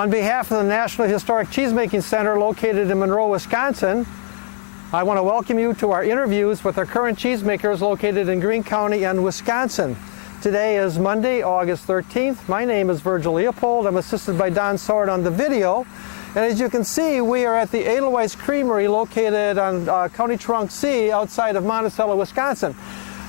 On behalf of the National Historic Cheesemaking Center located in Monroe, Wisconsin, I want to welcome you to our interviews with our current cheesemakers located in Greene County and Wisconsin. Today is Monday, August 13th. My name is Virgil Leopold. I'm assisted by Don Sword on the video. And as you can see, we are at the Edelweiss Creamery located on County Trunk C outside of Monticello, Wisconsin.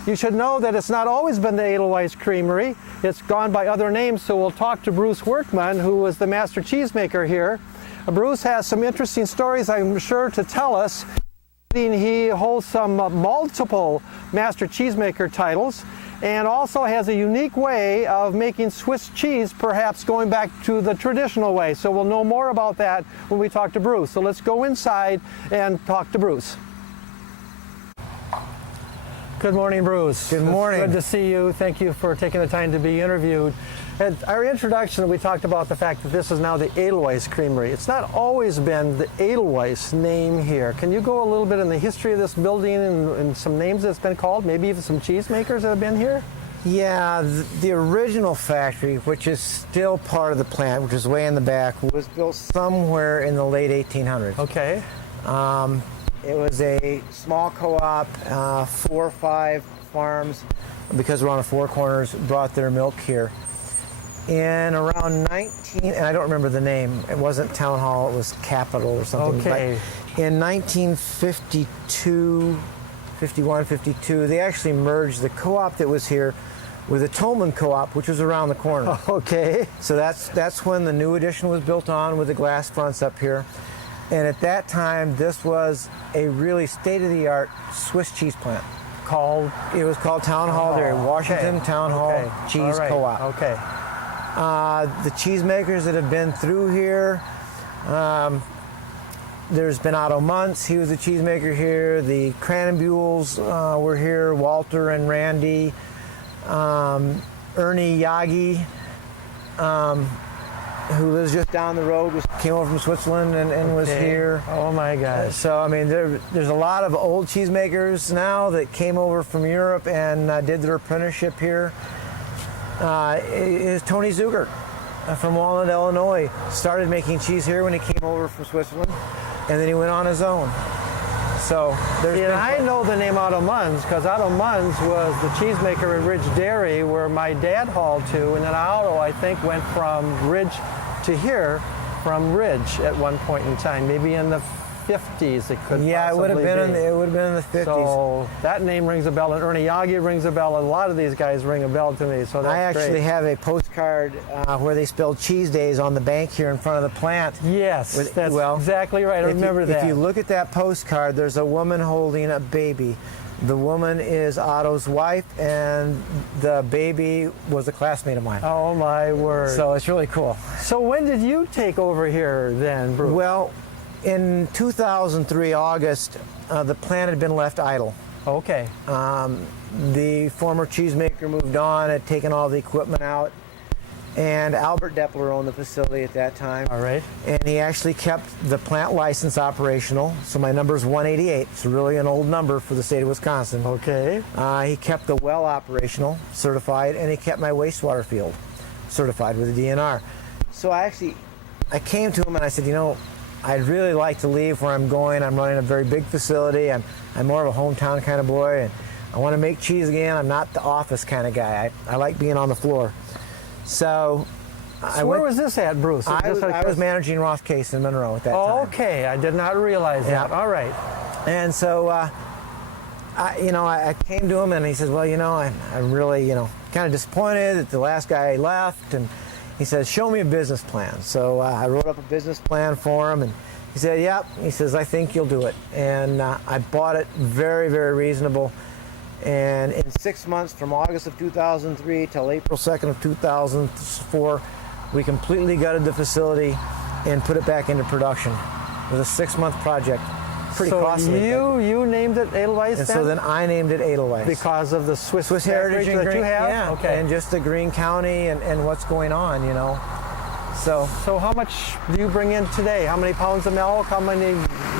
You should know that it's not always been the Edelweiss Creamery. It's gone by other names, so we'll talk to Bruce Workman, who was the master cheesemaker here. Bruce has some interesting stories, I'm sure, to tell us. He holds some multiple master cheesemaker titles and also has a unique way of making Swiss cheese, perhaps going back to the traditional way. So we'll know more about that when we talk to Bruce. So let's go inside and talk to Bruce. Good morning, Bruce. Good morning. It's good to see you. Thank you for taking the time to be interviewed. At our introduction, we talked about the fact that this is now the Edelweiss Creamery. It's not always been the Edelweiss name here. Can you go a little bit in the history of this building and some names that's been called, maybe even some cheesemakers that have been here? Yeah, the original factory, which is still part of the plant, which is way in the back, was built somewhere in the late 1800s. Okay. It was a small co-op, 4 or 5 farms, because we're on the four corners, brought their milk here. In around and I don't remember the name, it wasn't Town Hall, it was Capitol or something. Okay. But in 1952, 51, 52, they actually merged the co-op that was here with the Tolman co-op, which was around the corner. Okay. So that's when the new addition was built on with the glass fronts up here. And at that time, this was a really state-of-the-art Swiss cheese plant. It was called Town Hall Dairy, Washington okay. Town Hall okay. Cheese right. Co-op. Okay. The cheesemakers that have been through here, there's been Otto Muntz, he was a cheesemaker here. The Cranenbuehls were here, Walter and Randy. Ernie Yagi, who lives just down the road, came over from Switzerland and was here. Oh my gosh. So, I mean, there's a lot of old cheesemakers now that came over from Europe and did their apprenticeship here. Is Tony Zuger from Walnut, Illinois. Started making cheese here when he came over from Switzerland, and then he went on his own. So I know the name Otto Muntz because Otto Muntz was the cheesemaker at Ridge Dairy where my dad hauled to, and then Otto, I think, went from Ridge to here from Ridge at one point in time, maybe in the 50s it could Yeah, it would have been in the 50s. So that name rings a bell, and Ernie Yagi rings a bell, and a lot of these guys ring a bell to me, so that's I actually great. have a postcard where they spelled cheese days on the bank here in front of the plant. Yes, that's exactly right. I remember that. If you look at that postcard, there's a woman holding a baby. The woman is Otto's wife, and the baby was a classmate of mine. Oh, my word. So it's really cool. So when did you take over here then, Bruce? Well, in 2003, August, the plant had been left idle. Okay. The former cheesemaker moved on, had taken all the equipment out, and Albert Deppler owned the facility at that time. All right. And he actually kept the plant license operational, so my number is 188. It's really an old number for the state of Wisconsin. Okay. He kept the well operational, certified, and he kept my wastewater field certified with the DNR. So I came to him and I said, you know, I'd really like to leave where I'm going. I'm running a very big facility. I'm more of a hometown kind of boy, and I want to make cheese again. I'm not the office kind of guy. I like being on the floor. So where was this at, Bruce? I was managing Roth Case in Monroe at that time. Okay, I did not realize that. Yeah. All right. And so, I came to him and he says, well, you know, I'm really, kind of disappointed that the last guy left, and he says, show me a business plan. So I wrote up a business plan for him, and he said, yep. He says, I think you'll do it. And I bought it very, very reasonable. And in 6 months, from August of 2003 till April 2nd of 2004, we completely gutted the facility and put it back into production. It was a 6-month project. Pretty costly. So you named it Edelweiss and then? So then I named it Edelweiss. Because of the Swiss heritage that you have? Yeah, okay. And just the Greene County and what's going on, So how much do you bring in today? How many pounds of milk? How many?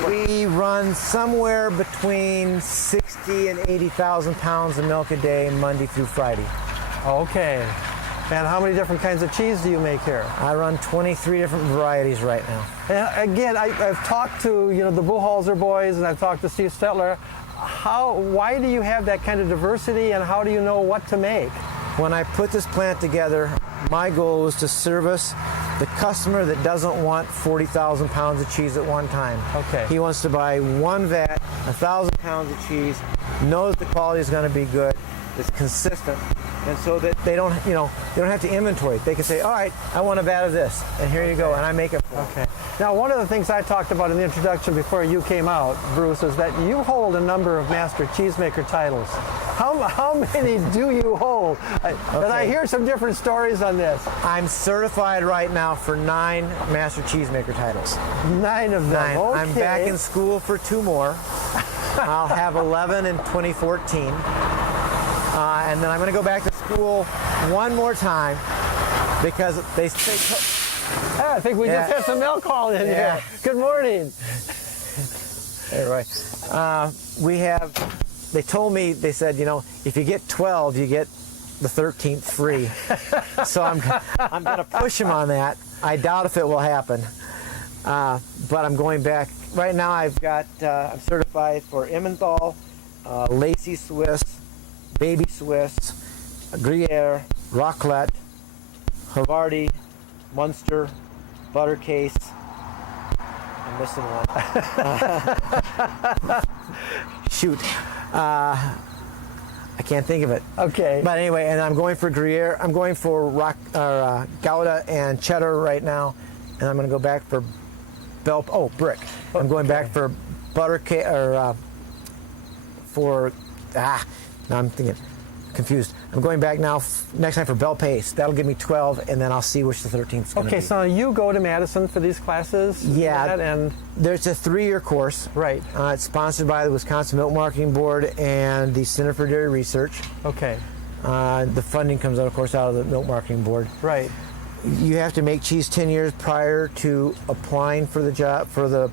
We run somewhere between 60 and 80,000 pounds of milk a day, Monday through Friday. Okay. And how many different kinds of cheese do you make here? I run 23 different varieties right now. And again, I've talked to the Buchholzer boys, and I've talked to Steve Stetler. Why do you have that kind of diversity, and how do you know what to make? When I put this plant together, my goal was to service the customer that doesn't want 40,000 pounds of cheese at one time. Okay. He wants to buy one vat, 1,000 pounds of cheese, knows the quality is going to be good, it's consistent, and so that they don't have to inventory. They can say, all right, I want a vat of this, and here you go, and I make it for them. Okay. Now, one of the things I talked about in the introduction before you came out, Bruce, is that you hold a number of master cheesemaker titles. How many do you hold? And I hear some different stories on this. I'm certified right now for 9 master cheesemaker titles. 9 of them. 9. Okay. I'm back in school for 2 more. I'll have 11 in 2014. And then I'm going to go back to school one more time because they I think we just had some milk called in here. Good morning. Anyway, they told me, they said, if you get 12, you get the 13th free. So I'm going to push them on that. I doubt if it will happen. But I'm going back. Right now I'm certified for Emmenthal, Lacy Swiss, Baby Swiss, Gruyere, Raclette, Havarti, Munster, Butter Case. I'm missing one. Shoot. I can't think of it. Okay. But anyway, and I'm going for Gruyere. I'm going for Gouda and Cheddar right now, and I'm going to go back for Brick. I'm going back for Butter Case now I'm thinking. Confused. I'm going back now next time for Bel Pace. That'll give me 12, and then I'll see which the 13th is going to be. Okay, so you go to Madison for these classes? Yeah. And there's a 3-year course. Right. It's sponsored by the Wisconsin Milk Marketing Board and the Center for Dairy Research. Okay. The funding comes out, of course, out of the Milk Marketing Board. Right. You have to make cheese 10 years prior to applying for the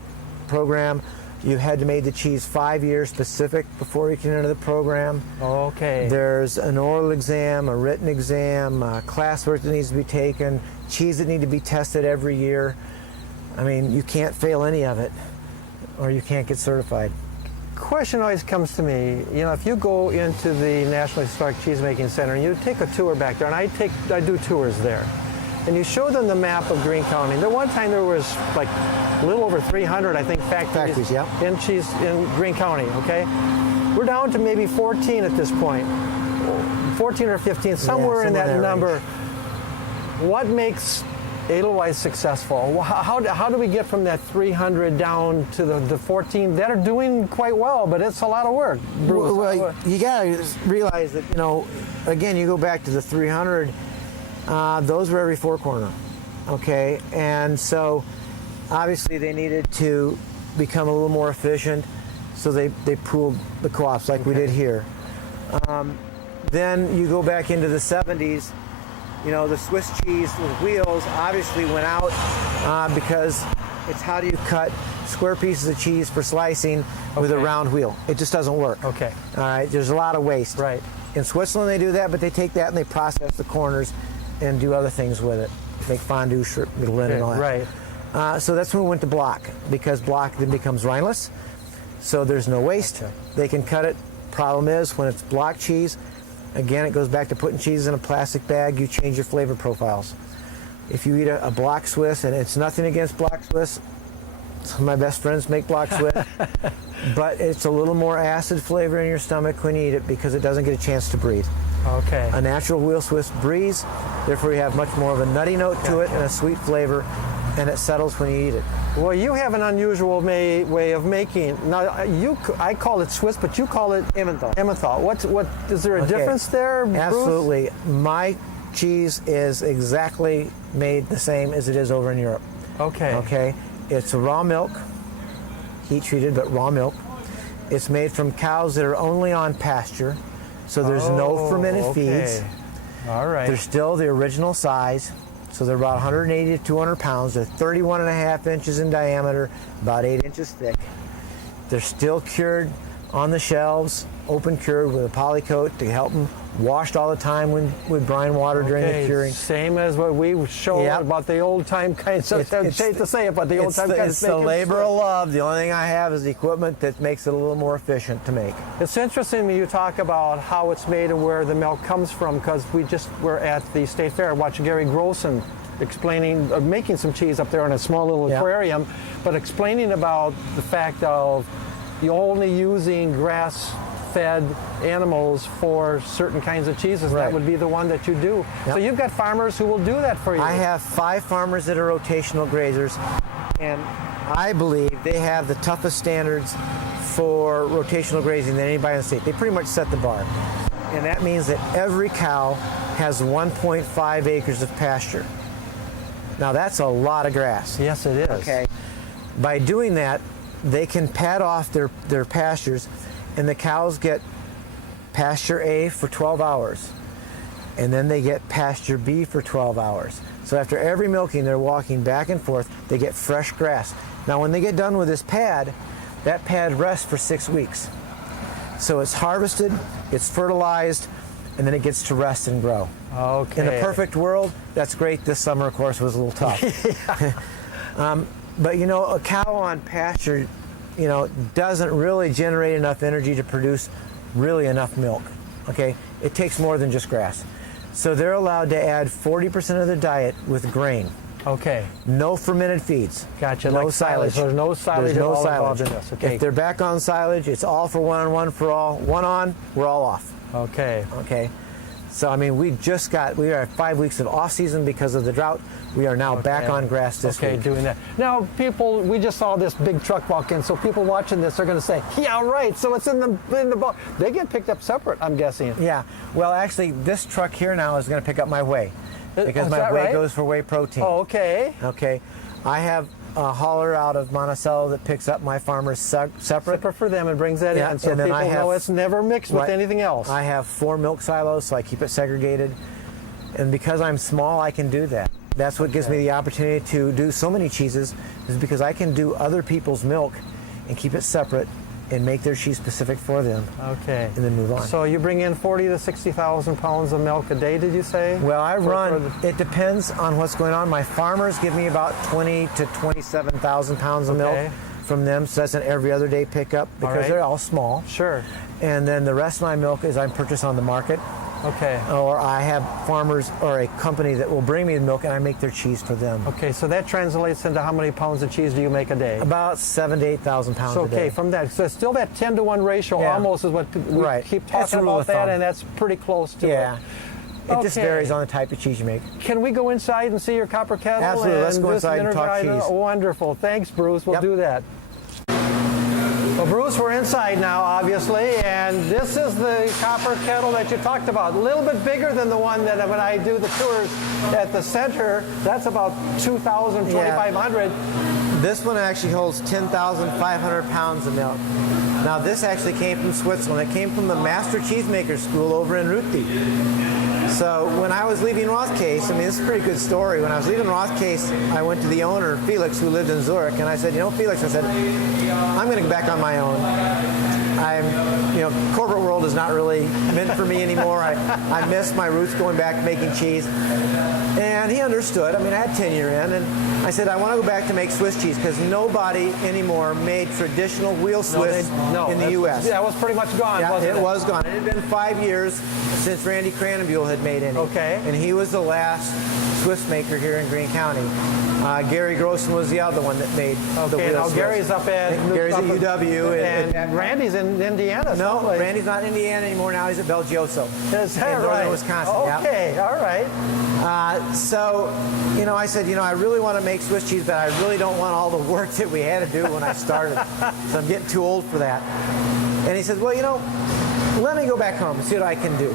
program. You had to make the cheese 5 years specific before you can enter the program. Okay. There's an oral exam, a written exam, classwork that needs to be taken, cheese that need to be tested every year. I mean, you can't fail any of it, or you can't get certified. Question always comes to me, if you go into the National Historic Cheesemaking Center and you take a tour back there, and I do tours there, and you show them the map of Greene County. There one time there was like a little over 300, I think, factories in Greene County, okay? We're down to maybe 14 at this point. 14 or 15, somewhere in that number. Range. What makes Edelweiss successful? How do we get from that 300 down to the 14 that are doing quite well, but it's a lot of work, Bruce? Well, you got to realize that, again, you go back to the 300, those were every 4 corner, okay? And so obviously they needed to become a little more efficient, so they pooled the co-ops like we did here. Then you go back into the 70s, the Swiss cheese with wheels obviously went out because it's how do you cut square pieces of cheese for slicing with a round wheel. It just doesn't work. Okay. All right, there's a lot of waste. Right. In Switzerland they do that, but they take that and they process the corners and do other things with it. Make fondue, linen, and all that. Right. So that's when we went to block, because block then becomes rineless, so there's no waste. Okay. They can cut it. Problem is, when it's block cheese, again, it goes back to putting cheese in a plastic bag, you change your flavor profiles. If you eat a block Swiss, and it's nothing against block Swiss, some of my best friends make block Swiss, but it's a little more acid flavor in your stomach when you eat it because it doesn't get a chance to breathe. Okay. A natural wheel Swiss breathes, therefore you have much more of a nutty note to it and a sweet flavor, and it settles when you eat it. Well, you have an unusual way of making. Now, I call it Swiss, but you call it Emmenthal. Emmenthal. What is there a difference there, Bruce? Absolutely. My cheese is exactly made the same as it is over in Europe. Okay. Okay. It's raw milk, heat treated, but raw milk. It's made from cows that are only on pasture, so there's no fermented feeds. All right. They're still the original size, so they're about 180 to 200 pounds. They're 31.5 inches in diameter, about 8 inches thick. They're still cured on the shelves, open cured with a poly coat to help them, washed all the time with brine water during the curing. Same as what we show about the old time kinds of, I hate to say it, but the old time kinds of It's the labor of love. The only thing I have is the equipment that makes it a little more efficient to make. It's interesting when you talk about how it's made and where the milk comes from, because we just were at the State Fair watching Gary Grossen explaining, making some cheese up there in a small little aquarium, but explaining about the fact of you only using grass-fed animals for certain kinds of cheeses. Right. That would be the one that you do. So you've got farmers who will do that for you. I have 5 farmers that are rotational grazers, and I believe they have the toughest standards for rotational grazing than anybody in the state. They pretty much set the bar. And that means that every cow has 1.5 acres of pasture. Now that's a lot of grass. Yes, it is. Okay. By doing that, they can pad off their pastures, and the cows get pasture A for 12 hours, and then they get pasture B for 12 hours. So after every milking, they're walking back and forth. They get fresh grass. Now when they get done with this pad, that pad rests for 6 weeks. So it's harvested, it's fertilized, and then it gets to rest and grow. Okay. In a perfect world, that's great. This summer, of course, was a little tough. But you know, a cow on pasture, you know, doesn't really generate enough energy to produce really enough milk. Okay, it takes more than just grass. So they're allowed to add 40% of their diet with grain. Okay. No fermented feeds. Gotcha. No like silage. There's no silage There's no at all silage. involved in this. Okay. If they're back on silage, it's all for one on one for all. One on, we're all off. Okay. Okay. So I mean, we are at 5 weeks of off season because of the drought. We are now back on grass this week. doing that. Now, people, we just saw this big truck walk in, so people watching this are going to say, yeah, right, so it's in the boat. They get picked up separate, I'm guessing. Yeah. Well, actually, this truck here now is going to pick up my whey, because my whey goes for whey protein. Oh, okay. Okay. I have a hauler out of Monticello that picks up my farmers separate. Separate for them and brings that in, so and then people know it's never mixed with anything else. I have 4 milk silos, so I keep it segregated. And because I'm small, I can do that. That's what gives me the opportunity to do so many cheeses, is because I can do other people's milk and keep it separate and make their cheese specific for them. Okay. And then move on. So you bring in 40 to 60,000 pounds of milk a day, did you say? Well, it depends on what's going on. My farmers give me about 20 to 27,000 pounds of milk from them, so that's an every other day pickup because they're all small. Sure. And then the rest of my milk is I purchase on the market. Okay. Or I have farmers or a company that will bring me the milk and I make their cheese for them. Okay, so that translates into how many pounds of cheese do you make a day? About 7,000 to 8,000 pounds a day. Okay, from that. So still that 10-to-1 ratio almost is what we keep talking about that, and that's pretty close to it. It just varies on the type of cheese you make. Can we go inside and see your copper kettle? Absolutely, let's go inside and talk cheese. Wonderful. Thanks, Bruce. We'll do that. Well, Bruce, we're inside now, obviously, and this is the copper kettle that you talked about. A little bit bigger than the one that when I do the tours at the center, that's about 2,000, 2,500. This one actually holds 10,500 pounds of milk. Now, this actually came from Switzerland. It came from the Master Cheesemaker School over in Ruthie. So when I was leaving Rothcase, I mean, this is a pretty good story. When I was leaving Rothcase, I went to the owner, Felix, who lived in Zurich, and I said, you know, Felix, I said, I'm going to go back on my own. Corporate world is not really meant for me anymore. I miss my roots going back making cheese. And he understood. I mean, I had tenure in, and I said, I want to go back to make Swiss cheese because nobody anymore made traditional wheel Swiss in the U.S. That was pretty much gone, wasn't it? It was gone. It had been 5 years since Randy Cranenbuhl had made any. Okay. And he was the last Swiss maker here in Greene County. Gary Grossen was the other one that made the wheel now Swiss. Gary's up at UW. And Randy's in Indiana. No, Randy's not in Indiana anymore now. He's at Belgioso. Is that in northern Wisconsin. Okay, all right. So, I said, I really want to make Swiss cheese, but I really don't want all the work that we had to do when I started. So I'm getting too old for that. And he said, well, let me go back home and see what I can do.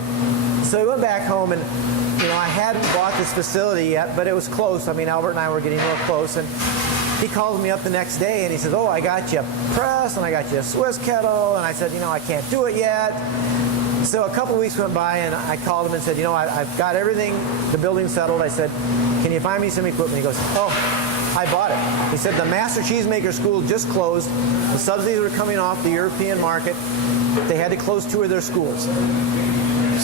So he went back home, and I hadn't bought this facility yet, but it was close. I mean, Albert and I were getting real close, and he called me up the next day, and he says, oh, I got you a press, and I got you a Swiss kettle, and I said, I can't do it yet. So a couple weeks went by, and I called him and said, I've got everything, the building settled. I said, can you find me some equipment? He goes, oh, I bought it. He said the Master Cheesemaker School just closed. The subsidies were coming off the European market. They had to close 2 of their schools.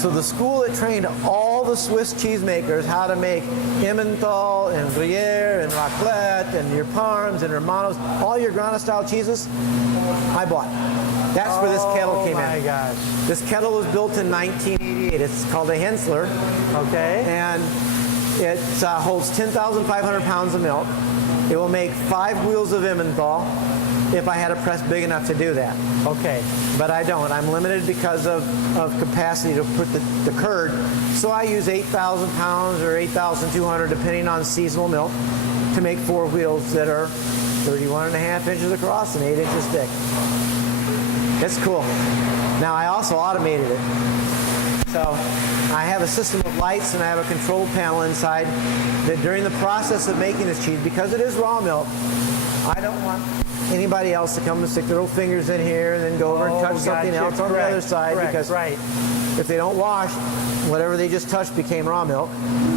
So the school that trained all the Swiss cheesemakers how to make Emmental and Gruyere and raclette and your Parmes and Romanos, all your Grana-style cheeses, I bought. That's where this kettle came in. Oh my gosh. This kettle was built in 1988. It's called a Hensler. Okay. And it holds 10,500 pounds of milk. It will make 5 wheels of Emmental if I had a press big enough to do that. Okay. But I don't. I'm limited because of capacity to put the curd. So I use 8,000 pounds or 8,200 depending on seasonal milk to make 4 wheels that are 31.5 inches across and 8 inches thick. It's cool. Now I also automated it. So I have a system of lights and I have a control panel inside that during the process of making this cheese, because it is raw milk, I don't want anybody else to come and stick their little fingers in here and then go over and touch something else on the other side, because if they don't wash, whatever they just touched became raw milk.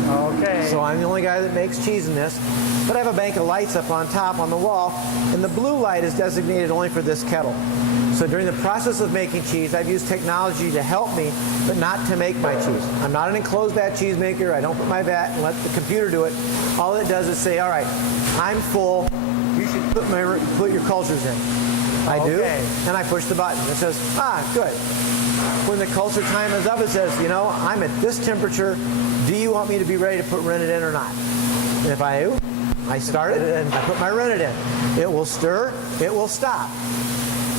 Okay. So I'm the only guy that makes cheese in this. But I have a bank of lights up on top on the wall, and the blue light is designated only for this kettle. So during the process of making cheese, I've used technology to help me, but not to make my cheese. I'm not an enclosed vat cheesemaker. I don't put my vat and let the computer do it. All it does is say, all right, I'm full. You should put your cultures in. I do, and I push the button. It says, good. When the culture time is up, it says, you know, I'm at this temperature. Do you want me to be ready to put rennet in or not? And if I do, I start it and I put my rennet in. It will stir. It will stop.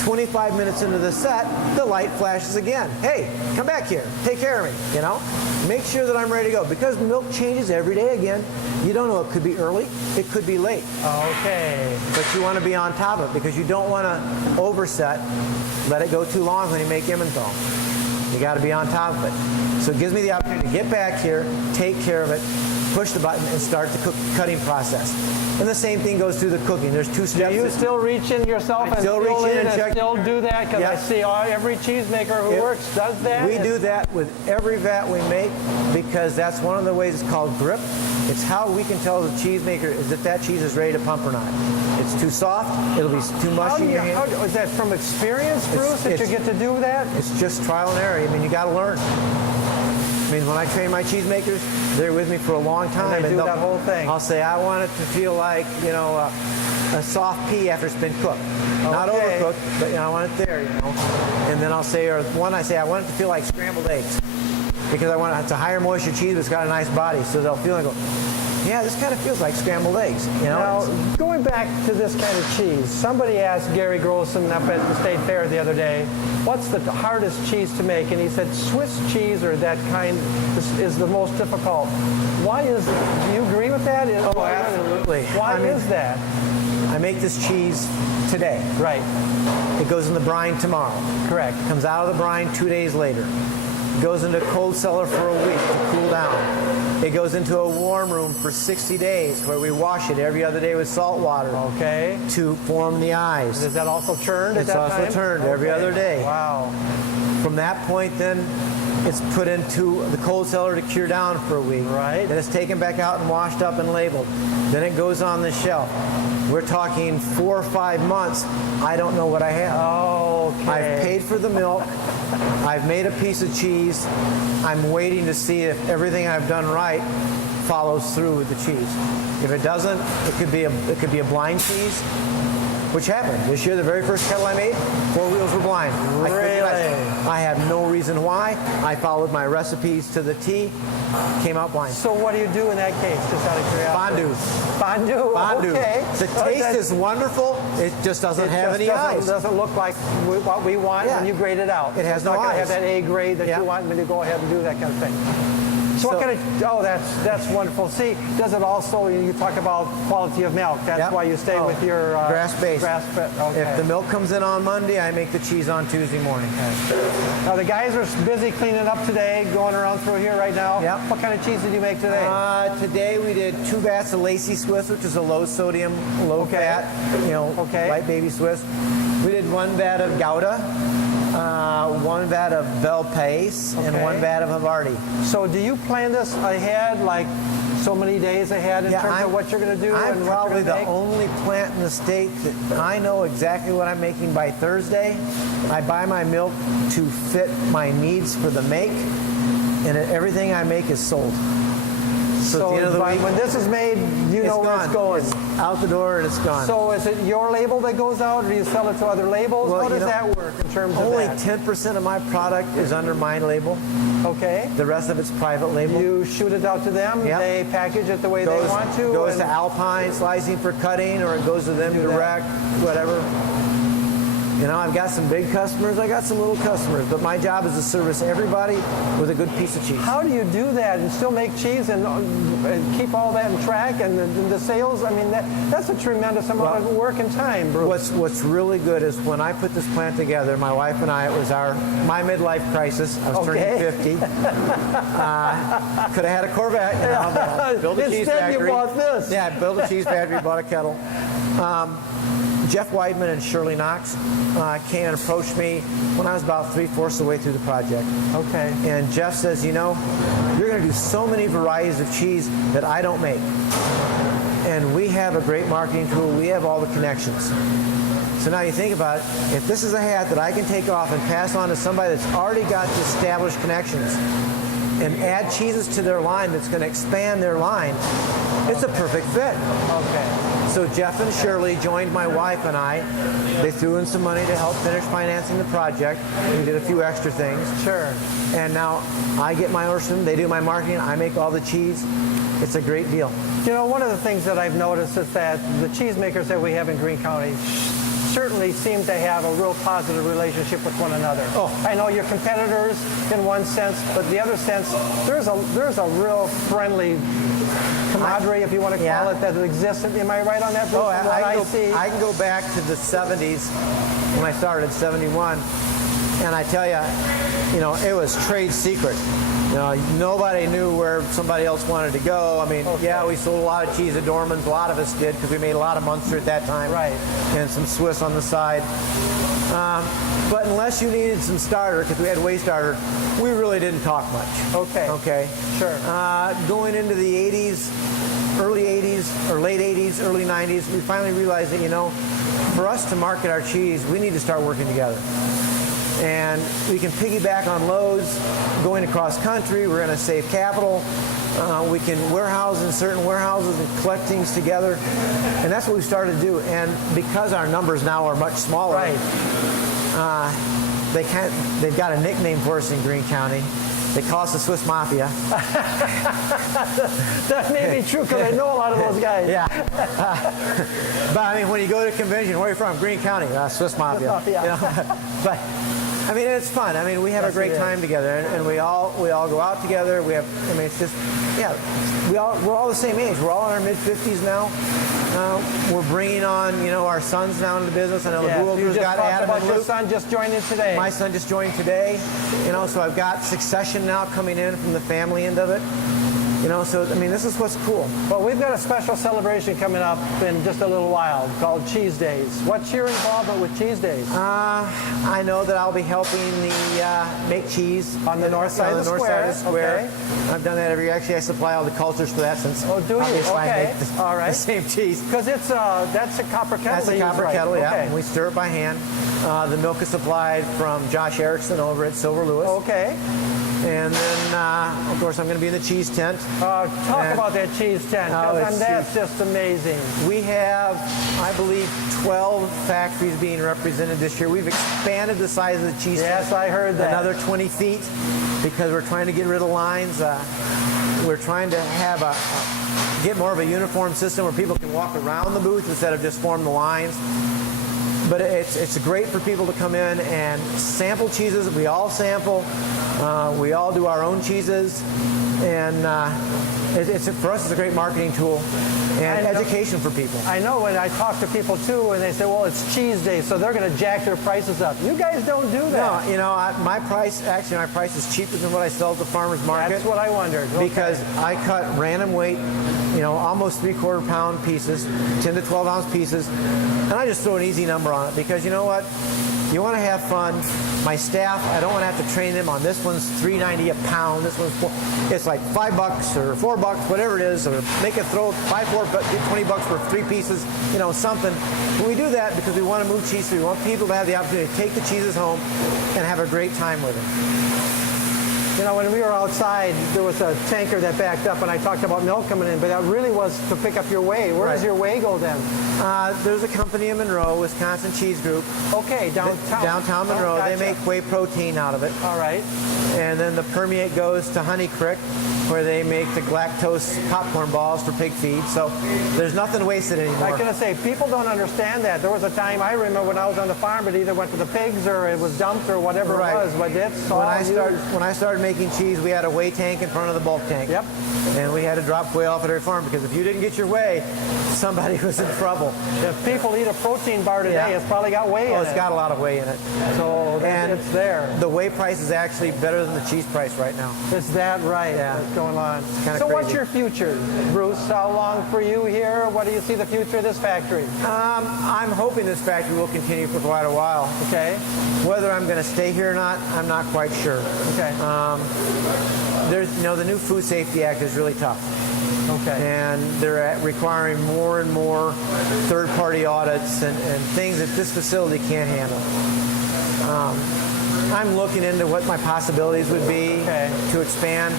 25 minutes into the set, the light flashes again. Hey, come back here. Take care of me, you know? Make sure that I'm ready to go. Because milk changes every day again, you don't know, it could be early, it could be late. Okay. But you want to be on top of it because you don't want to overset, let it go too long when you make Emmental. You got to be on top of it. So it gives me the opportunity to get back here, take care of it, push the button, and start the cutting process. And the same thing goes through the cooking. There's 2 steps. Do you still reach in yourself and still reach in and check? Still do that? Because I see every cheesemaker who works does that. We do that with every vat we make because that's one of the ways it's called grip. It's how we can tell the cheesemaker is if that cheese is ready to pump or not. It's too soft, it'll be too mushy in your hand. Is that from experience, Bruce, that you get to do that? It's just trial and error. I mean, you got to learn. I mean, when I train my cheesemakers, they're with me for a long time. And they do that whole thing. I'll say, I want it to feel like, you know, a soft pea after it's been cooked. Not overcooked, but, you know, I want it there, you know. And then I'll say, I want it to feel like scrambled eggs. Because I want it's a higher moisture cheese, but it's got a nice body. So they'll feel and go, yeah, this kind of feels like scrambled eggs. You know? Now, going back to this kind of cheese, somebody asked Gary Grossen up at the State Fair the other day, what's the hardest cheese to make? And he said Swiss cheese or that kind is the most difficult. Why is, do you agree with that? Oh, absolutely. Why is that? I make this cheese today. Right. It goes in the brine tomorrow. Correct. Comes out of the brine 2 days later. It goes into a cold cellar for a week to cool down. It goes into a warm room for 60 days where we wash it every other day with salt water. Okay. To form the eyes. Is that also churned at that time? It's also turned every other day. Wow. From that point then, it's put into the cold cellar to cure down for a week. Right. Then it's taken back out and washed up and labeled. Then it goes on the shelf. We're talking 4 or 5 months. I don't know what I have. Okay. I've paid for the milk. I've made a piece of cheese. I'm waiting to see if everything I've done right follows through with the cheese. If it doesn't, it could be a blind cheese, which happened. This year, the very first kettle I made, 4 wheels were blind. Really? I have no reason why. I followed my recipes to the T, came out blind. So what do you do in that case, just out of curiosity? Fondue. Fondue. Okay. The taste is wonderful. It just doesn't have any eyes. It doesn't look like what we want when you grade it out. It has no eyes. It's not going to have that A grade that you want me to go ahead and do that kind of thing. So what kind of, that's wonderful. See, does it also, you talk about quality of milk. That's why you stay with your grass-based. Grass-fed. Okay. If the milk comes in on Monday, I make the cheese on Tuesday morning. Now the guys are busy cleaning up today, going around through here right now. Yep. What kind of cheese did you make today? Today we did 2 vats of Lacey Swiss, which is a low sodium, low fat, light baby Swiss. We did 1 vat of Gouda. 1 vat of Bel Pace and 1 vat of Havarti. So do you plan this ahead, like so many days ahead in terms of what you're going to do? I'm and probably what you're the gonna make? only plant in the state that I know exactly what I'm making by Thursday. I buy my milk to fit my needs for the make, and everything I make is sold. So at the end of the week, when this is made, you know where it's going. It's out the door and it's gone. So is it your label that goes out, or do you sell it to other labels? Well, How does that work in terms of only that? 10% of my product is under my label. Okay. The rest of it's private label. You shoot it out to them. Yep. They package it the way they want to. Goes to Alpine slicing for cutting, or it goes to them direct, whatever. You know, I've got some big customers, I got some little customers, but my job is to service everybody with a good piece of cheese. How do you do that and still make cheese and keep all that in track and the sales? I mean, that's a tremendous amount of work and time, Bruce. What's really good is when I put this plant together, my wife and I, it was my midlife crisis. I was turning 50. Could have had a Corvette, you know, but build a cheese factory. Instead, you bought this. Yeah, build a cheese factory, bought a kettle. Jeff Weidman and Shirley Knox came and approached me when I was about 3/4 of the way through the project. Okay. And Jeff says, you know, you're going to do so many varieties of cheese that I don't make. And we have a great marketing tool. We have all the connections. So now you think about it. If this is a hat that I can take off and pass on to somebody that's already got the established connections and add cheeses to their line that's going to expand their line, it's a perfect fit. Okay. So Jeff and Shirley joined my wife and I. They threw in some money to help finish financing the project. We did a few extra things. Sure. And now I get my Orson, they do my marketing, I make all the cheese. It's a great deal. You know, one of the things that I've noticed is that the cheesemakers that we have in Greene County certainly seem to have a real positive relationship with one another. Oh. I know you're competitors in one sense, but the other sense, there's a real friendly camaraderie, if you want to call it, that exists. Am I right on that, Bruce? I can go back to the 70s when I started, 71, and I tell you, you know, it was trade secret. You know, nobody knew where somebody else wanted to go. I mean, yeah, we sold a lot of cheese at Dorman's. A lot of us did because we made a lot of Munster at that time. Right. And some Swiss on the side. But unless you needed some starter, because we had whey starter, we really didn't talk much. Okay. Okay. Sure. Going into the 80s, early 80s, or late 80s, early 90s, we finally realized that, you know, for us to market our cheese, we need to start working together. And we can piggyback on loads going across country. We're going to save capital. We can warehouse in certain warehouses and collect things together. And that's what we started to do. And because our numbers now are much smaller, they've got a nickname for us in Greene County. They call us the Swiss Mafia. That may be true because I know a lot of those guys. Yeah. But I mean, when you go to a convention, where are you from? Greene County. Swiss Mafia. Swiss Mafia. You know? But I mean, it's fun. I mean, we have a great time together, and we all go out together. We have. I mean, it's just, yeah. We're all the same age. We're all in our mid-50s now. We're bringing on, you know, our sons now into the business. I know the Builders got Adam and Luke. Your son just joined in today. My son just joined today. You know, so I've got succession now coming in from the family end of it. You know, so, I mean, this is what's cool. Well, we've got a special celebration coming up in just a little while called Cheese Days. What's your involvement with Cheese Days? I know that I'll be helping the make cheese on the north side of the square. Okay. I've done that every year. Actually, I supply all the cultures for that since do you? I make All right. the same cheese. Because that's a copper kettle. That's a copper kettle, yeah. Okay. And we stir it by hand. The milk is supplied from Josh Erickson over at Silver Lewis. Okay. And then, of course, I'm going to be in the cheese tent. Talk about that cheese tent, because that's just amazing. We have, I believe, 12 factories being represented this year. We've expanded the size of the cheese tent. Yes, I heard that. Another 20 feet because we're trying to get rid of lines. We're trying to have get more of a uniform system where people can walk around the booth instead of just form the lines. But it's great for people to come in and sample cheeses. We all sample. We all do our own cheeses. And for us, it's a great marketing tool and education for people. I know when I talk to people, too, and they say, well, it's cheese day, so they're going to jack their prices up. You guys don't do that. No, you know, my price is cheaper than what I sell at the farmer's market. That's what I wondered. Okay. Because I cut random weight, you know, almost 3/4 pound pieces, 10 to 12 ounce pieces, and I just throw an easy number on it because you know what? You want to have fun. My staff, I don't want to have to train them on this one's $3.90 a pound. This one's it's like $5 or $4, whatever it is, or make it throw buy 4, but get $20 for 3 pieces, you know, something. But we do that because we want to move cheese. So we want people to have the opportunity to take the cheeses home and have a great time with them. You know, when we were outside, there was a tanker that backed up, and I talked about milk coming in, but that really was to pick up your whey. Where does your whey go then? There's a company in Monroe, Wisconsin Cheese Group. Okay, downtown. Downtown Monroe. Oh, gotcha. They make whey protein out of it. All right. And then the permeate goes to Honey Crick, where they make the lactose popcorn balls for pig feed. So there's nothing wasted anymore. I was going to say, people don't understand that. There was a time I remember when I was on the farm, it either went to the pigs or it was dumped or whatever it was. But it's all when I started making cheese, we had a whey tank in front of the bulk tank. Yep. And we had to drop whey off at our farm because if you didn't get your whey, somebody was in trouble. If people eat a protein bar today, it's probably got whey in it. Oh, it's got a lot of whey in it. So it's there. The whey price is actually better than the cheese price right now. Is that right? Yeah. What's going on? So what's your future, Bruce? How long for you here? What do you see the future of this factory? I'm hoping this factory will continue for quite a while. Okay. Whether I'm going to stay here or not, I'm not quite sure. Okay. There's, the new Food Safety Act is really tough. Okay. And they're requiring more and more third-party audits and things that this facility can't handle. I'm looking into what my possibilities would be to expand.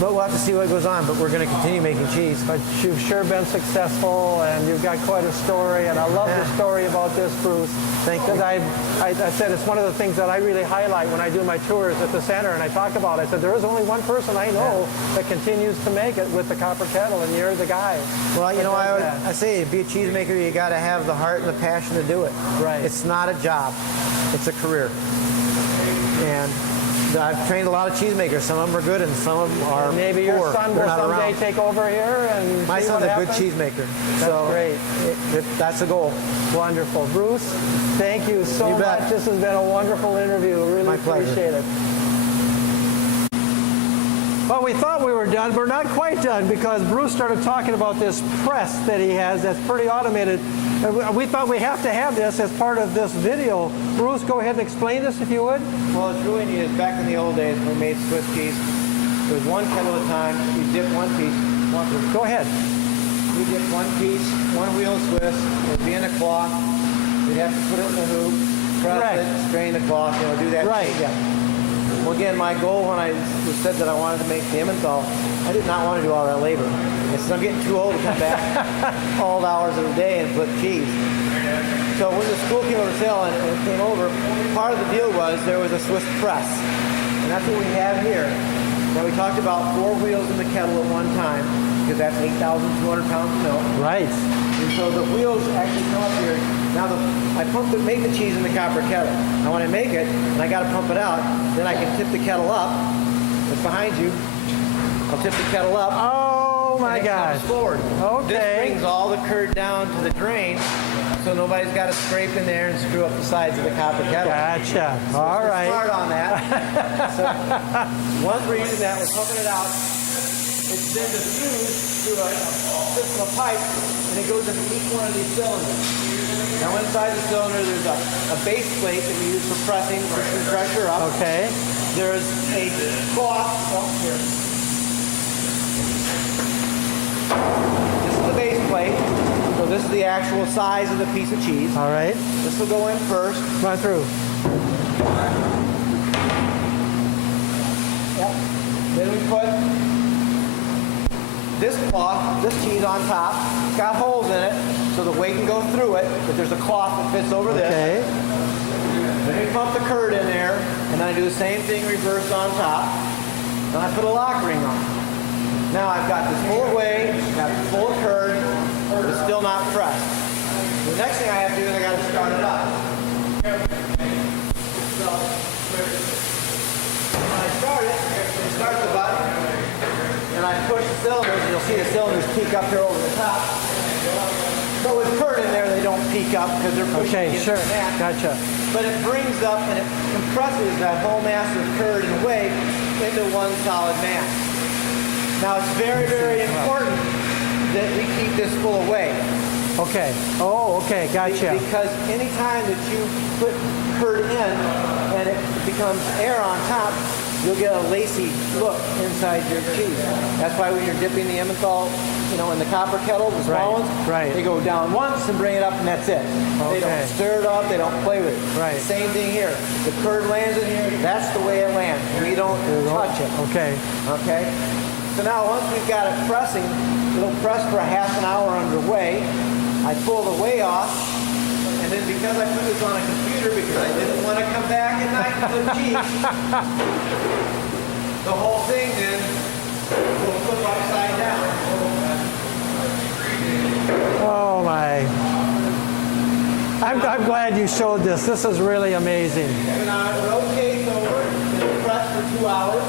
But we'll have to see what goes on. But we're going to continue making cheese. But you've sure been successful, and you've got quite a story. And I love the story about this, Bruce. Thank you. Because I said it's one of the things that I really highlight when I do my tours at the center, and I talk about it. I said there is only one person I know that continues to make it with the copper kettle, and you're the guy. Well, I say to be a cheesemaker, you got to have the heart and the passion to do it. Right. It's not a job. It's a career. And I've trained a lot of cheesemakers. Some of them are good, and some of them are and maybe your poor. son They're will not someday around. take over here and My see son's what a good happens. cheesemaker. That's great. That's the goal. Wonderful. Bruce, thank you so You bet. much. This has been a wonderful interview. Really My pleasure. appreciate it. Well, we thought we were done. We're not quite done because Bruce started talking about this press that he has that's pretty automated. We thought we have to have this as part of this video. Bruce, go ahead and explain this if you would. Well, it's really neat. Back in the old days when we made Swiss cheese, it was one kettle at a time. You dip one piece. Go ahead. We dip one piece, one wheel of Swiss. It would be in a cloth. We'd have to put it in the hoop, press it, strain the cloth, do that. Right. Yeah. Well, again, my goal when I said that I wanted to make the Emmental, I did not want to do all that labor. I said, I'm getting too old to come back all hours of the day and flip cheese. So when the school came over to sale and it came over, part of the deal was there was a Swiss press. And that's what we have here. Now we talked about 4 wheels in the kettle at one time, because that's 8,200 pounds of milk. Right. And so the wheels actually come up here. Now I make the cheese in the copper kettle. Now when I make it, and I got to pump it out, then I can tip the kettle up. It's behind you. I'll tip the kettle up. Oh my gosh. Forward. Okay. This brings all the curd down to the drain, so nobody's got to scrape in there and screw up the sides of the copper kettle. Gotcha. So All we're right. smart on that. So once we're using that, we're pumping it out. It's then diffused through a system of pipe, and it goes into each one of these cylinders. Now inside the cylinder, there's a base plate that we use for pressing, pushing pressure up. Okay. There's a cloth up here. This is the base plate. So this is the actual size of the piece of cheese. All right. This will go in first. Run through. Yep. Then we put this cloth, this cheese on top. It's got holes in it, so the weight can go through it, but there's a cloth that fits over this. Okay. Then we pump the curd in there, and then I do the same thing reversed on top. Then I put a lock ring on. Now I've got this full of whey, got it full of curd, but it's still not pressed. The next thing I have to do is I got to start it up. So when I start it, I start the button, and I push the cylinders, and you'll see the cylinders peak up here over the top. But with curd in there, they don't peak up because they're pushing against the mat. Gotcha. But it brings up and it compresses that whole mass of curd and whey into one solid mass. Now it's very, very important that we keep this full of whey. Okay. Oh, okay. Gotcha. Because anytime that you put curd in and it becomes air on top, you'll get a lacy look inside your cheese. That's why when you're dipping the Emmenthal, in the copper kettle, the small ones, they go down once and bring it up and that's it. They don't stir it up, they don't play with it. Right. Same thing here. The curd lands in here, that's the way it lands. We don't touch it. Okay. Okay? So now once we've got it pressing, it'll press for a half an hour underway. I pull the whey off, and then because I put this on a computer because I didn't want to come back at night and put cheese, the whole thing then will flip upside down. Oh my. I'm glad you showed this. This is really amazing. And now it rotates over, it'll press for 2 hours.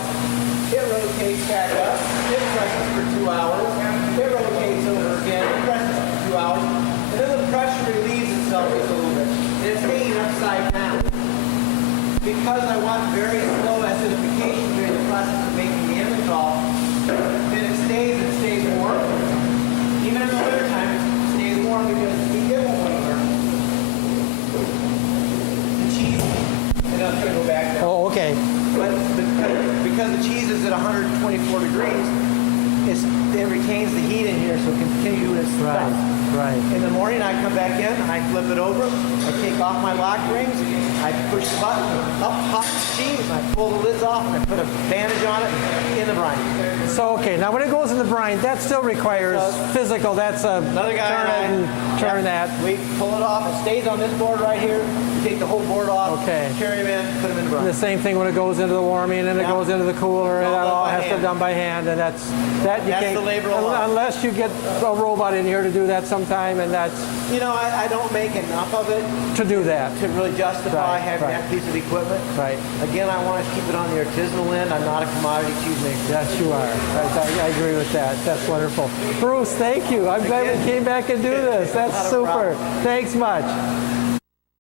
It rotates back up, it presses for 2 hours. It rotates over again, it presses for 2 hours. And then the pressure relieves itself just a little bit. And it's hanging upside down. Because I want very slow acidification during the process of making the Emmenthal, then it stays warm. Even in the wintertime, it stays warm because we get one winter. The cheese, and I'm going to go back now. Oh, okay. But because the cheese is at 124 degrees, it retains the heat in here, so it can continue its stuff. Right. In the morning, I come back in, I flip it over, I take off my lock rings, I push the button, up pops the cheese, I pull the lids off, and I put a bandage on it in the brine. So, okay, now when it goes in the brine, that still requires physical. That's Another guy turn that. We pull it off, it stays on this board right here. You take the whole board off, carry them in, put them in the brine. The same thing when it goes into the warming and it goes into the cooler, and that all has to be done by hand, and that's the labor of love. unless you get a robot in here to do that sometime, and that's I don't make enough of it to do that. to really justify having that piece of equipment. Right. Again, I want to keep it on the artisanal end. I'm not a commodity cheesemaker. Yes, you are. I agree with that. That's wonderful. Bruce, thank you. I'm glad we came back and do this. That's super. Thanks much.